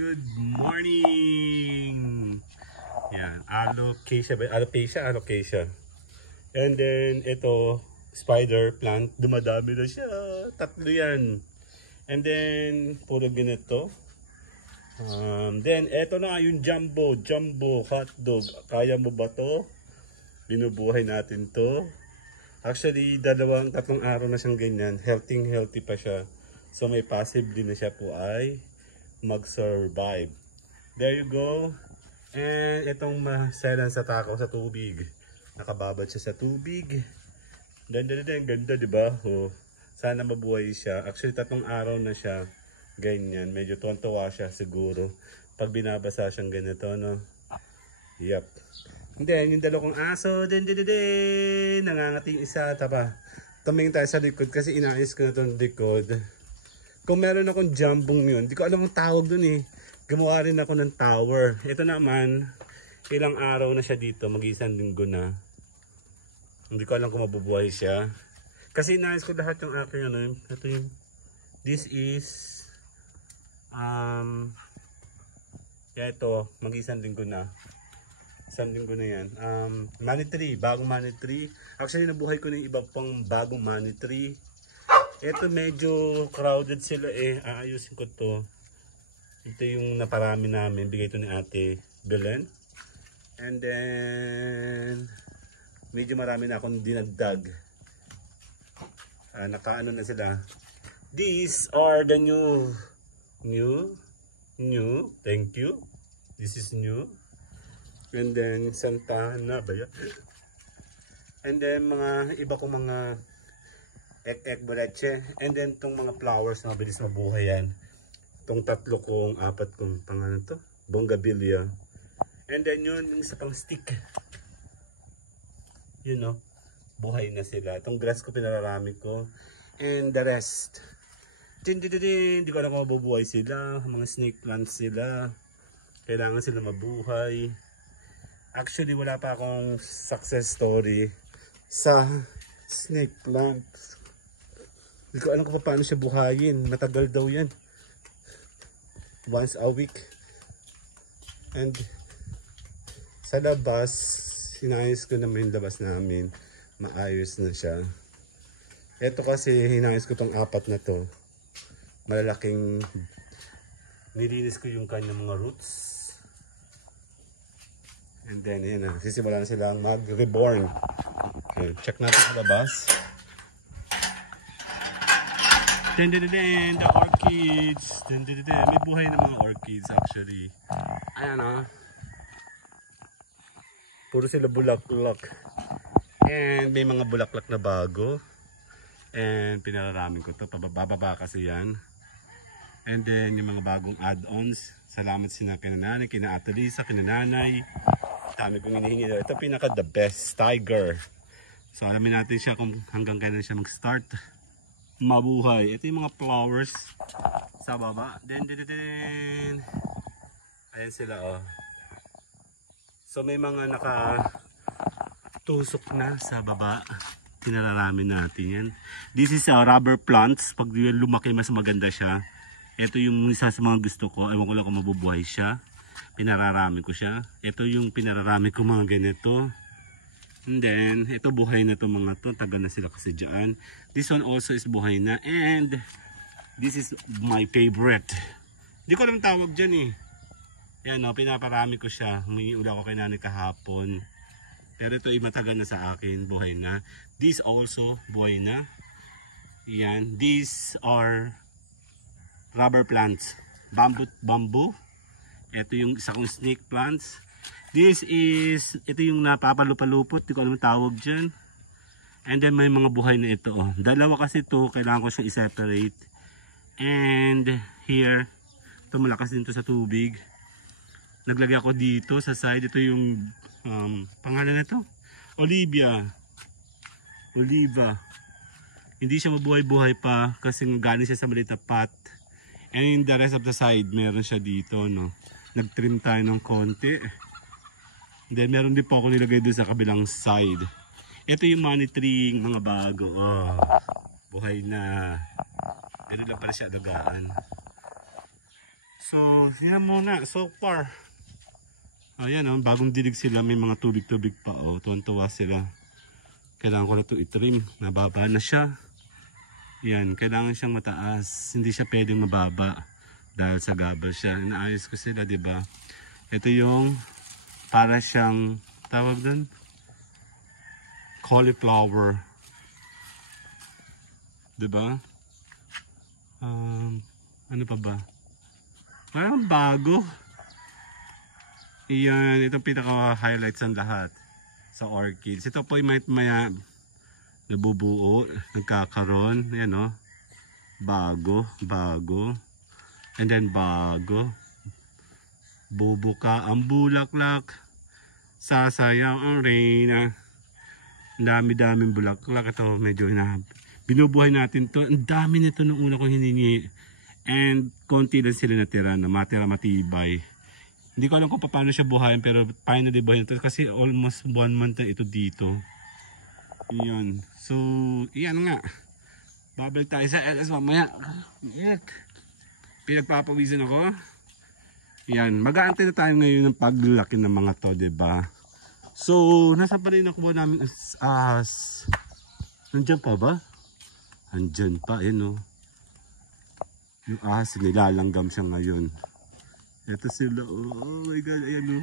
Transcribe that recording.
Good morning! Yan, alocasia. And then, ito, spider plant, dumadami na siya. Tatlo yan. And then, puro ganito. Then, ito na yung jumbo hotdog. Kaya mo ba to? Binubuhay natin to. Actually, tatlong araw na siyang ganyan. Healthy pa siya. So, may possibly na siya po ay mag-survive. There you go. And itong maselan sa takaw sa tubig. Nakababad siya sa tubig. Ganda, diba? Oh, sana mabuhay siya. Actually, tatlong araw na siya ganyan. Medyo tuwan-tuwa siya siguro. Pag binabasa siyang ganito, no? Yep. And then, yung dalawang aso, nangangati yung isa. Tapa, tumingin tayo sa likod kasi inaayos ko na itong likod. Kung meron akong jambong yun, hindi ko alam ang tawag dun eh. Gumawa rin ako ng tower. Ito naman, ilang araw na siya dito, mag-isang linggo na. Hindi ko alam kung mabubuhay siya. Kasi inaayos ko lahat yung aking ano, ito yung, this is, ito, mag-isang linggo na. Isang linggo na yan. Money tree, bagong money tree. Actually, nabuhay ko na yung iba pang bagong money tree. Ito medyo crowded sila eh. Aayusin ko to. Ito yung naparami namin. Bigay ito ni Ate Belen. And then, medyo marami na akong dinagdag. Nakaano na sila. These are the new. Thank you. This is new. And then, Santa na ba yan? And then, mga iba kong mga ek boleche. And then, itong mga flowers na mabilis mabuhay yan. Itong apat kong pangalan to. Bongabilia. And then, yun, yung isa pang stick. You know, buhay na sila. Itong grass ko pinararami ko. And the rest. Hindi ko alam kung mabubuhay sila. Mga snake plants sila. Kailangan sila mabuhay. Actually, wala pa akong success story sa snake plants. Hindi ko alam kung paano siya buhayin. Matagal daw yan. Once a week. And sa labas, hinayos ko naman yung labas namin. Maayos na siya. Ito kasi hinayos ko tong apat na to. Malalaking nilinis ko yung kanyang mga roots. And then, yun na. Sisimula na silang mag-reborn. Okay, check natin sa labas. The orchids. May buhay na mga orchids actually. Ayan o. Puro sila bulaklak. And may mga bulaklak na bago. And pinararamin ko to. Pababa kasi yan. And then yung mga bagong add-ons. Salamat sina kinananay, kina Ate Lisa, kinananay. Dami kong hinihingi na. Ito pinaka the best tiger. So alamin natin siya kung hanggang kailan siya mag-start mabuhay. Ito yung mga flowers sa baba. Ayan sila oh. So may mga nakatusok na sa baba. Pinararami natin yan. This is rubber plants. Pag lumaki mas maganda siya. Ito yung isa sa mga gusto ko. Ewan ko lang kung mabubuhay siya. Pinararami ko siya. Ito yung pinararami ko mga ganito. And then, ito buhay na to mga to. Tagal na sila kasi dyan. This one also is buhay na. And, this is my favorite. Hindi ko alam tawag dyan eh. Yan o, pinaparami ko siya. Humingi ula ko kay nanay kahapon. Pero ito ay matagal na sa akin. Buhay na. This also, buhay na. Yan. These are rubber plants. Bamboo. Ito yung isa kong snake plants. Ito yung napapalupalupot. Hindi ko alam ang tawag dyan. And then may mga buhay na ito. Oh. Dalawa kasi ito. Kailangan ko siya i-separate. And here, ito malakas din ito sa tubig. Naglagay ako dito sa side. Ito yung pangalan na ito. Oliva. Hindi siya mabuhay-buhay pa kasi galing siya sa maliit na pot. And in the rest of the side, meron siya dito. No? Nag-trim tayo ng konti. Then meron din po ako nilagay doon sa kabilang side. Ito yung money tree, mga bago. Oh, buhay na. Pero lang pala siya alagaan. So, yan muna. So far. Ayan oh, bagong dilig sila. May mga tubig-tubig pa oh. Tuwan-tuwa sila. Kailangan ko na ito itrim. Nababa na siya. Yan, kailangan siyang mataas. Hindi siya pwedeng mababa. Dahil sa gabal siya. Inaayos ko sila, diba? Ito yung para siyang, tawag doon? Cauliflower. Diba? Ano pa ba? Parang bago. Iyan, itong pinaka-highlights ang lahat sa orchids. Ito po ay maya nabubuo, nagkakaroon. Ayan o. Bago. And then bago. Bubuka ang bulaklak. Sasayaw ang reyna. Ang dami-daming bulaklak. Ito medyo binubuhay natin to. Ang dami nito nung una kong hiningi. And konti lang sila natira na matibay. Hindi ko alam kung paano siya buhayin pero finally buhayin ito kasi almost 1 month na ito dito. Iyan. So, iyan nga. Babalik tayo sa LS mamaya. Pinagpapawisan ako. Iyan. Mag-aantay na tayo ngayon ng paglaki ng mga to, diba? So, nasa pa rin ako namin nandyan pa ba? Andyan pa, ayan o. Yung ahas, nilalanggam siya ngayon. Ito sila, oh my god, ayan o.